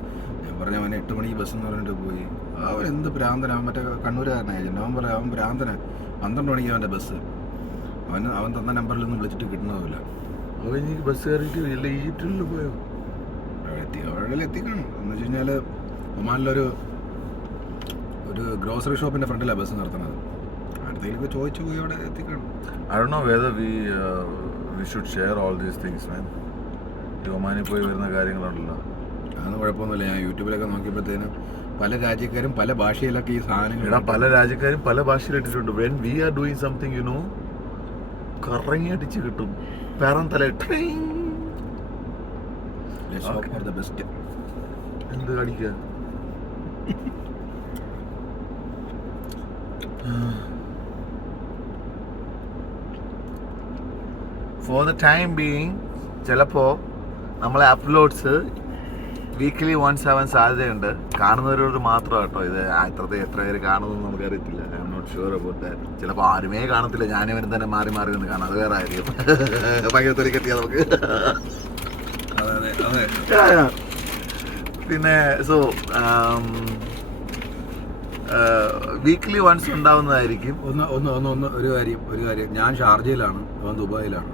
ഞാൻ പറഞ്ഞു അവൻ 8 മണിക്ക് ബസ് എന്ന് പറഞ്ഞിട്ട് പോയി. അവൻ എന്ത് ഭ്രാന്തനാണ്, മറ്റേ കണ്ണൂരുകാരനാണ് ഏജൻറ്റ്. അവൻ പറയാം അവൻ ഭ്രാന്തനാണ്. 12 മണിക്ക് അവൻ്റെ ബസ്. അവൻ തന്ന നമ്പറിൽ ഒന്നും വിളിച്ചിട്ട് കിട്ടുന്നതുമില്ല. അവൻ ബസ് കയറിയിട്ട് ഈറ്റിൽ പോയോ? അവിടെ എത്തിക്കണം എന്ന് വെച്ച് കഴിഞ്ഞാൽ ഒമാനിലൊരു ഗ്രോസറി ഷോപ്പിൻ്റെ ഫ്രണ്ടിലാണ് ബസ് നിർത്തുന്നത്. അടുത്തേക്ക് ചോദിച്ചു പോയി അവിടെ എത്തിക്കണം. I don't know whether we should share all these things man. ഈ ഒമാനിൽ പോയി വരുന്ന കാര്യങ്ങളുണ്ടല്ലോ. അതൊന്നും കുഴപ്പമൊന്നുമില്ല. ഞാൻ യൂട്യൂബിലൊക്കെ നോക്കിയപ്പോഴത്തേനും പല രാജ്യക്കാരും പല ഭാഷയിലൊക്കെ ഈ സാധനങ്ങൾ പല രാജ്യക്കാരും പല ഭാഷയിലിട്ടിട്ടുണ്ട്. When we are doing something you know കറങ്ങി അടിച്ച് കിട്ടും. പേരം തല എന്ത് അടിക്കുക. ഫോർ ദ ടൈം ബീയിങ് ചിലപ്പോൾ നമ്മളെ അപ്ലോഡ്സ് വീക്കിലി വൺസ് ആവാൻ സാധ്യതയുണ്ട്. കാണുന്നവരോട് മാത്രം കേട്ടോ ഇത്. എത്ര പേര് കാണുമെന്ന് നമുക്കറിയത്തില്ല. I'm not sure about that. ചിലപ്പോൾ ആരുമേ കാണത്തില്ല. ഞാനിവരും തന്നെ മാറി മാറി നിന്ന് കാണാം. അത് വേറെ ആയിരിക്കും. ഭയങ്കര തൊലിക്കെത്തിയാൽ നമുക്ക്. പിന്നെ സോ വീക്ക്ലി വൺസ് ഉണ്ടാവുന്നതായിരിക്കും. ഒരു കാര്യം ഞാൻ ഷാർജയിലാണ്, അവൻ ദുബായിലാണ്.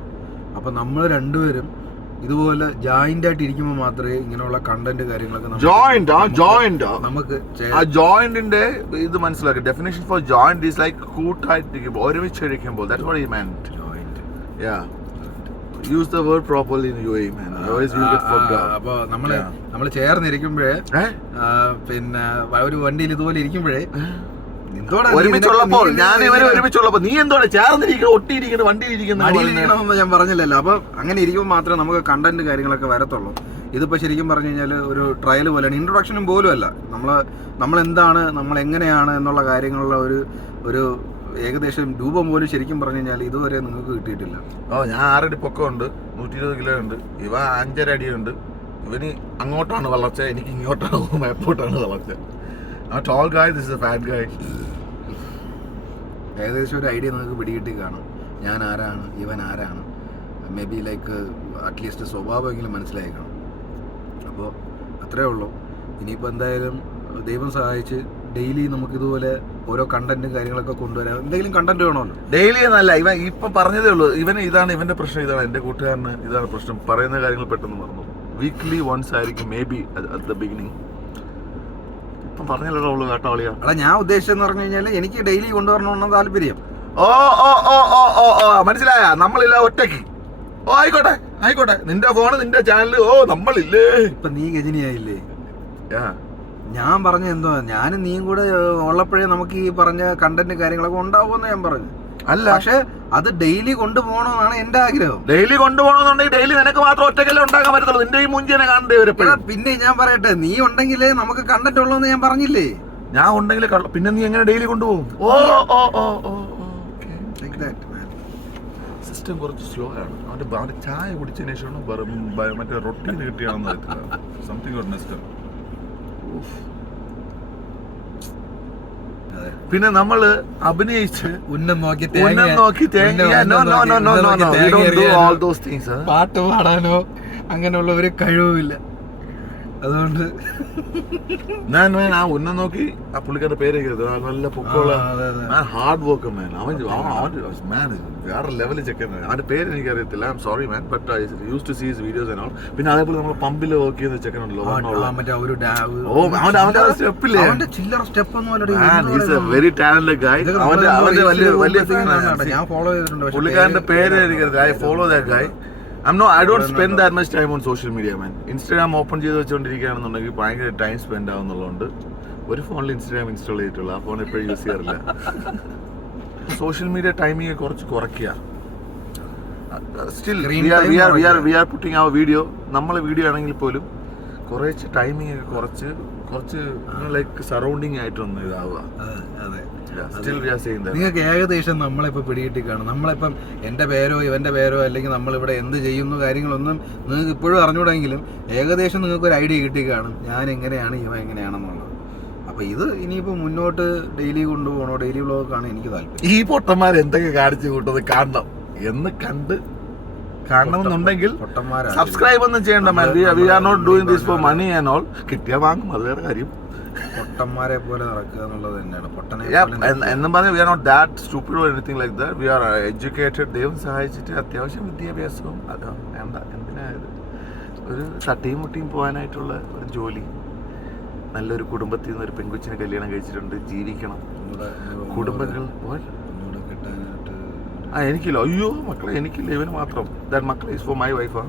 അപ്പം നമ്മൾ രണ്ടുപേരും ഇതുപോലെ ജോയിന്റ് ആയിട്ട് ഇരിക്കുമ്പോൾ മാത്രമേ ഇങ്ങനെയുള്ള കണ്ടന്റ് കാര്യങ്ങളൊക്കെ നമുക്ക് ജോയിന്റിന്റെ ഇത് മനസ്സിലാക്കുക. Definition for joint is like കൂട്ടായിട്ടിരിക്കുമ്പോൾ, ഒരുമിച്ച് ഇരിക്കുമ്പോൾ. That's what he meant. Yeah use the word properly in UAE man. Otherwise you get fucked up. അപ്പോൾ നമ്മൾ ചേർന്നിരിക്കുമ്പോഴേ പിന്നെ ഒരു വണ്ടിയിൽ ഇതുപോലെ ഇരിക്കുമ്പോഴേ ഒരുമിച്ചുള്ളപ്പോൾ ഒരുമിച്ചുള്ളപ്പോൾ നീ എന്തോടെ ചേർന്നിരിക്കണം, ഒട്ടിയിരിക്കണം, വണ്ടിയിലിരിക്കണമെന്ന് ഞാൻ പറഞ്ഞില്ലല്ലോ. അപ്പൊ അങ്ങനെ ഇരിക്കുമ്പോൾ മാത്രമേ നമുക്ക് കണ്ടന്റ് കാര്യങ്ങളൊക്കെ വരത്തുള്ളൂ. ഇതിപ്പോ ശരിക്കും പറഞ്ഞു കഴിഞ്ഞാൽ ഒരു ട്രയൽ പോലെയാണ്. ഇൻട്രൊഡക്ഷനും പോലും അല്ല. നമ്മൾ എന്താണ്, നമ്മൾ എങ്ങനെയാണ് എന്നുള്ള കാര്യങ്ങളുള്ള ഒരു ഏകദേശം രൂപം പോലും ശരിക്കും പറഞ്ഞു കഴിഞ്ഞാൽ ഇതുവരെ നിങ്ങൾക്ക് കിട്ടിയിട്ടില്ല. ഞാൻ 6 അടി പൊക്കമുണ്ട്, 120 കിലോ ഉണ്ട്. ഇവ 5.5 അടിയുണ്ട്. ഇവന് അങ്ങോട്ടാണ് വളർച്ച, എനിക്ക് ഇങ്ങോട്ടാണ് എപ്പോട്ടാണ് വളർച്ച. Tall guy, this is a fat guy. ഏകദേശം ഒരു ഐഡിയ നിങ്ങൾക്ക് പിടികിട്ടി കാണും. ഞാൻ ആരാണ്, ഇവൻ ആരാണ്, മേ ബി ലൈക്ക് അറ്റ്ലീസ്റ്റ് സ്വഭാവമെങ്കിലും മനസ്സിലായിക്കണം. അപ്പോൾ അത്രേ ഉള്ളൂ. ഇനിയിപ്പോൾ എന്തായാലും ദൈവം സഹായിച്ച് ഡെയിലി നമുക്കിതുപോലെ ഓരോ കണ്ടന്റും കാര്യങ്ങളൊക്കെ കൊണ്ടുവരാം. എന്തെങ്കിലും കണ്ടന്റ് വേണമല്ലോ. ഡെയിലി എന്നല്ല, ഇവൻ ഇപ്പം പറഞ്ഞതേ ഉള്ളൂ. ഇവന് ഇതാണ് ഇവന്റെ പ്രശ്നം, ഇതാണ് എൻ്റെ കൂട്ടുകാരന് ഇതാണ് പ്രശ്നം. പറയുന്ന കാര്യങ്ങൾ പെട്ടെന്ന് മറന്നു. വീക്ക്ലി വൺസ് ആയിരിക്കും may be at the beginning. ഇപ്പം പറഞ്ഞല്ലോ ഉള്ളു കേട്ടോ അളിയാ. അല്ല ഞാൻ ഉദ്ദേശിച്ചെന്ന് പറഞ്ഞു കഴിഞ്ഞാൽ എനിക്ക് ഡെയിലി കൊണ്ടുവരണമെന്ന് താല്പര്യം. ഓ ഓ ഓ ഓ ഓ ഓ മനസ്സിലായ? നമ്മളില്ല ഒറ്റയ്ക്ക്. ഓ ആയിക്കോട്ടെ ആയിക്കോട്ടെ, നിന്റെ ഫോണ് നിന്റെ ചാനൽ. ഓ നമ്മളില്ലേ. ഇപ്പൊ നീ ഗജനിയായില്ലേ? Yeah. ഞാൻ പറഞ്ഞ എന്തോ ഞാനും നീയും കൂടെ ഉള്ളപ്പോഴേ നമുക്ക് ഈ പറഞ്ഞ കണ്ടന്റ് കാര്യങ്ങളൊക്കെ ഉണ്ടാവുമെന്ന് ഞാൻ പറഞ്ഞു. അല്ല പക്ഷെ അത് ഡെയിലി കൊണ്ടുപോകണമെന്നാണ് എന്റെ ആഗ്രഹം. ഡെയിലി കൊണ്ടുപോകണമെന്നുണ്ടെങ്കിൽ ഡെയിലി നിനക്ക് മാത്രം ഒറ്റയ്ക്കല്ലേ ഉണ്ടാക്കാൻ പറ്റത്തുള്ളൂ. നിന്റെ ഈ മുഞ്ചിനെ കാണണ്ടേ ഇവരെപ്പോഴും. പിന്നെ ഞാൻ പറയട്ടെ, നീ ഉണ്ടെങ്കിലേ നമുക്ക് കണ്ടന്റ് ഉള്ളൂന്ന് ഞാൻ പറഞ്ഞില്ലേ? ഞാൻ ഉണ്ടെങ്കിൽ പിന്നെ നീ എങ്ങനെ ഡെയിലി കൊണ്ടുപോകും? ഓ ഓ ഓ ഓ സിസ്റ്റം കുറച്ച് സ്ലോ ആണ്. അവന്റെ ചായ കുടിച്ചതിന് ശേഷമാണ് മറ്റേ റൊട്ടീന് കിട്ടിയാണെന്ന് സംതിങ്. പിന്നെ നമ്മള് അഭിനയിച്ച് ഉന്നം നോക്കി പാട്ട് പാടാനോ അങ്ങനെയുള്ള ഒരു കഴിവുമില്ല. അതുകൊണ്ട് ഞാൻ ആ ഉന്നം നോക്കി ആ പുള്ളിക്കാരുടെ പേരേക്കരുത്, നല്ല പൊക്കമുള്ള ഹാർഡ് വർക്ക് മാൻ. അവൻ വേറെ ലെവലിൽ ചെക്കൻ. അവന്റെ പേര് എനിക്ക് അറിയത്തില്ല, I'm sorry man, but I use to see his videos and all. പിന്നെ അതേപോലെ നമ്മൾ പമ്പിൽ വർക്ക് ചെയ്യുന്ന ചെക്കനുണ്ടല്ലോ, വെരി ടാലന്റഡ് ഗായ്. അവന്റെ വലിയ പുള്ളിക്കാരന്റെ പേര് എനിക്കറിയില്ല. ഐ ഫോളോ ദാറ്റ് ഗായ്. I don't spend that much time on social media, man. Instagram open ചെയ്ത് വെച്ചുകൊണ്ടിരിക്കുകയാണെന്നുണ്ടെങ്കിൽ ഭയങ്കര ടൈം സ്പെൻഡ് ആവുന്നുള്ളതുകൊണ്ട് ഒരു ഫോണിൽ ഇൻസ്റ്റാഗ്രാം ഇൻസ്റ്റാൾ ചെയ്തിട്ടുള്ളൂ. ആ ഫോൺ എപ്പോഴും യൂസ് ചെയ്യാറില്ല. സോഷ്യൽ മീഡിയ ടൈമിങ് കുറച്ച് കുറയ്ക്കുക. Still we are putting our video. നമ്മളെ വീഡിയോ ആണെങ്കിൽ പോലും കുറച്ച് ടൈമിങ് ഒക്കെ കുറച്ച് ലൈക്ക് സറൗണ്ടിങ് ആയിട്ടൊന്ന് ഇതാവുക. നിങ്ങൾക്ക് ഏകദേശം നമ്മളിപ്പോൾ പിടികിട്ടി കാണും. നമ്മളിപ്പം എൻ്റെ പേരോ ഇവൻ്റെ പേരോ അല്ലെങ്കിൽ നമ്മളിവിടെ എന്ത് ചെയ്യുന്നു കാര്യങ്ങളൊന്നും നിങ്ങൾക്ക് ഇപ്പോഴും അറിഞ്ഞൂടെങ്കിലും ഏകദേശം നിങ്ങൾക്കൊരു ഐഡിയ കിട്ടി കാണും ഞാൻ എങ്ങനെയാണ് ഇവ എങ്ങനെയാണെന്നുള്ളത്. അപ്പോൾ ഇത് ഇനിയിപ്പോൾ മുന്നോട്ട് ഡെയിലി കൊണ്ടുപോകണോ, ഡെയിലി വ്ലോഗ് ആണ് എനിക്ക് താല്പര്യം. ഈ പൊട്ടന്മാർ എന്തൊക്കെ കാണിച്ചു കൂട്ടത് കാണണം എന്ന് കാണണമെന്നുണ്ടെങ്കിൽ സബ്സ്ക്രൈബ് ഒന്നും ചെയ്യണ്ട. We are not doing this for money and all. കിട്ടിയാൽ വാങ്ങും, അത് വേറെ കാര്യം. പൊട്ടന്മാരെ പോലെ നടക്കുക എന്നുള്ളത് തന്നെയാണ്. എന്നും പറഞ്ഞാൽ we are not that stupid or anything like that. We are educated. ദൈവം സഹായിച്ചിട്ട് അത്യാവശ്യം വിദ്യാഭ്യാസവും അതോ വേണ്ട എന്തിനായത് ഒരു തട്ടിയും മുട്ടിയും പോകാനായിട്ടുള്ള ഒരു ജോലി. നല്ലൊരു കുടുംബത്തിൽ നിന്ന് ഒരു പെൺകൊച്ചിനെ കല്യാണം കഴിച്ചിട്ടുണ്ട്. ജീവിക്കണം. കുടുംബങ്ങൾ എനിക്കില്ല. അയ്യോ മക്കളെ എനിക്കില്ല, ഇവന് മാത്രം. ദാറ്റ് മക്കളെ ഈസ് ഫോർ മൈ വൈഫാ.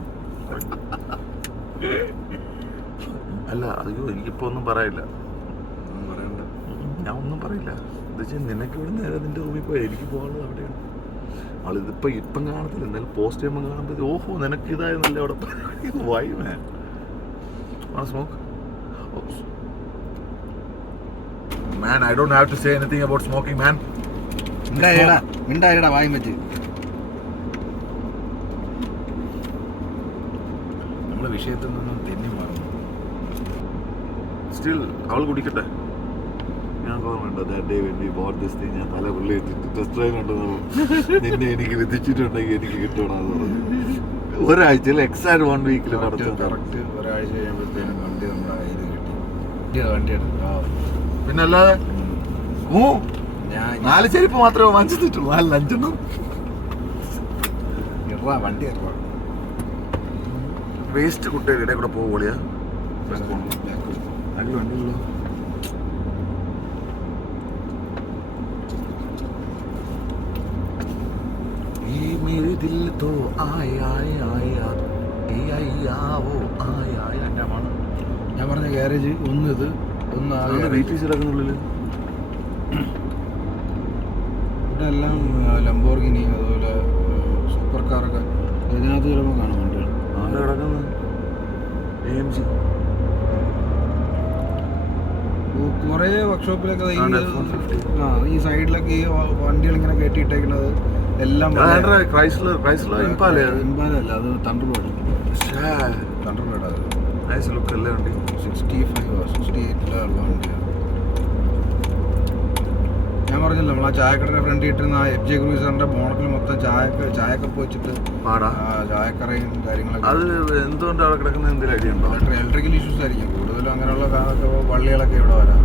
അല്ല അയ്യോ എനിക്കിപ്പോൾ ഒന്നും പറയില്ല. ഞാൻ ഒന്നും പറയില്ല. എന്താ വെച്ചാൽ നിനക്ക് ഇവിടെ നേരെ നിന്റെ റൂമിൽ പോയാൽ എനിക്ക് പോകാനുള്ളത് അവിടെയാണ്. ഇപ്പം കാണത്തില്ല, എന്തായാലും പോസ്റ്റ് ചെയ്യുമ്പോൾ കാണുമ്പോൾ ഓഹോ നിനക്ക് ഇതായിരുന്നല്ലേ അവിടെ why man. Smoke man. I don't have to say anything about smoking man. മിണ്ടായിടാ വായും വെച്ച്. നമ്മളെ വിഷയത്തിൽ നിന്നും തെന്നി മാറുന്നു. സ്റ്റിൽ അവൾ കുടിക്കട്ടെ. ഞാൻ ഓർമ്മയുണ്ടോ that day when we boat this thing. ഞാൻ തല പുള്ളി ടെസ്റ്റ് ഡ്രൈവ് ഉണ്ടെന്ന് നിന്നെ എനിക്ക് വിധിച്ചിട്ടുണ്ടെങ്കിൽ എനിക്ക് കിട്ടണമെന്ന് പറഞ്ഞു. ഒരാഴ്ചയിൽ എക്സാക്ട് 1 വീക്കിൽ നടത്തും. കറക്റ്റ് ഒരാഴ്ച കഴിയുമ്പോഴത്തേനും വണ്ടി നമ്മുടെ കയ്യിൽ കിട്ടി. വണ്ടി പിന്നെ അല്ലാതെ 4 ചെരുപ്പ് മാത്രമേ വാങ്ങിച്ചിട്ടുള്ളൂ. 5 വണ്ടി വേസ്റ്റ് കുട്ടികളുടെ ഇടയിൽ കൂടെ പോവുകയാ. അതിൽ വണ്ടിയുള്ളൂ. ഞാൻ പറഞ്ഞ ഗ്യാരേജ് ഒന്ന് വെയിറ്റിനുള്ളിൽ ഇവിടെ എല്ലാം ലംബോർഗിനി അതുപോലെ സൂപ്പർ കാറൊക്കെ ഇതിനകത്ത് ചിലപ്പോൾ കാണും വണ്ടികൾ. കിടക്കുന്നത് AMG കുറേ വർക്ക്ഷോപ്പിലൊക്കെ ഈ സൈഡിലൊക്കെ ഈ വണ്ടികൾ ഇങ്ങനെ കയറ്റിയിട്ടേക്കുന്നത് എല്ലാം ഇമ്പാല അല്ല, അത് തണ്ടർബേർഡ്. തണ്ടർബേർഡ് അത് 65-68 വണ്ടിയാണ്. ഞാൻ പറഞ്ഞല്ലോ നമ്മൾ ആ ചായക്കടയുടെ ഫ്രണ്ട് ഇട്ടിരുന്ന ആ FJ ക്രൂസറിന്റെ ബോണറ്റിൽ മൊത്തം ചായക്കപ്പ് വെച്ചിട്ട് ചായക്കറയും കാര്യങ്ങളൊക്കെ. എന്തുകൊണ്ട് അവിടെ കിടക്കുന്ന എന്തെങ്കിലും ഐഡിയ ഉണ്ടോ? ഇലക്ട്രിക്കൽ ഇഷ്യൂസ് ആയിരിക്കും കൂടുതലും. അങ്ങനെയുള്ള വള്ളികളൊക്കെ ഇവിടെ വരാം.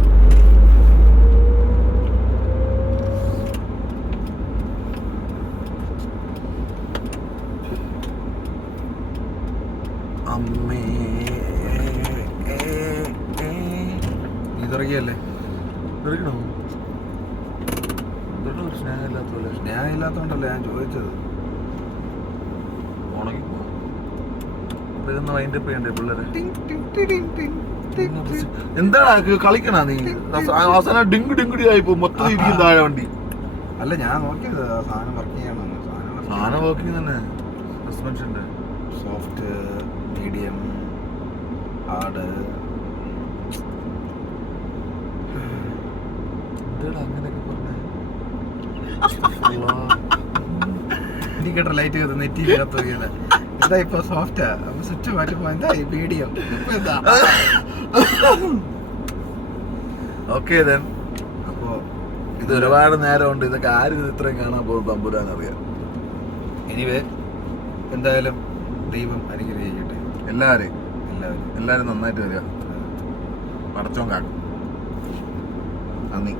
അമ്മേ നീ തുടങ്ങിയല്ലേ? എടുക്കണോ? എന്തൊരു സ്നേഹമില്ലാത്ത പോലെ. സ്നേഹമില്ലാത്തോണ്ടല്ലേ ഞാൻ ചോദിച്ചത്. ഉണങ്ങി പോവാം. ഇതൊന്ന് വൈൻഡപ്പ് ചെയ്യണ്ടേ പിള്ളേരെ? എന്താണ് കളിക്കണ നീ? അവസാനം ഡിങ്ക് ഡിങ്കടി ആയിപ്പോ മൊത്തം ഇരിക്കും താഴെ വണ്ടി. അല്ല ഞാൻ നോക്കിയത് ആ സാധനം വർക്ക് ചെയ്യണമെന്ന്. സാധനം വർക്കിംഗ് തന്നെ. സസ്പെൻഷൻ്റെ സോഫ്റ്റ്, മീഡിയം, ഹാർഡ്. എന്താടാ അങ്ങനെയൊക്കെ പറഞ്ഞേ? ഇൻഡിക്കേറ്റർ ലൈറ്റ് കത്ത് നെറ്റി കത്തുകയാണ്. എന്താ ഇപ്പൊ സോഫ്റ്റാ, അപ്പൊ സ്വിച്ച് മാറ്റുമ്പോ എന്താ മീഡിയം, ഇപ്പൊ എന്താ? Okay then. അപ്പോ ഇത് ഒരുപാട് നേരമുണ്ട്. ഇതൊക്കെ ആരും ഇത് ഇത്രയും കാണാൻ പോകും തമ്പുരാൻ അറിയാം. എനിവേ എന്തായാലും ദൈവം അനുഗ്രഹിക്കട്ടെ എല്ലാവരെയും എല്ലാവരും. എല്ലാവരും നന്നായിട്ട് വരിക. പടച്ചോൻ കാക്കും. നന്ദി.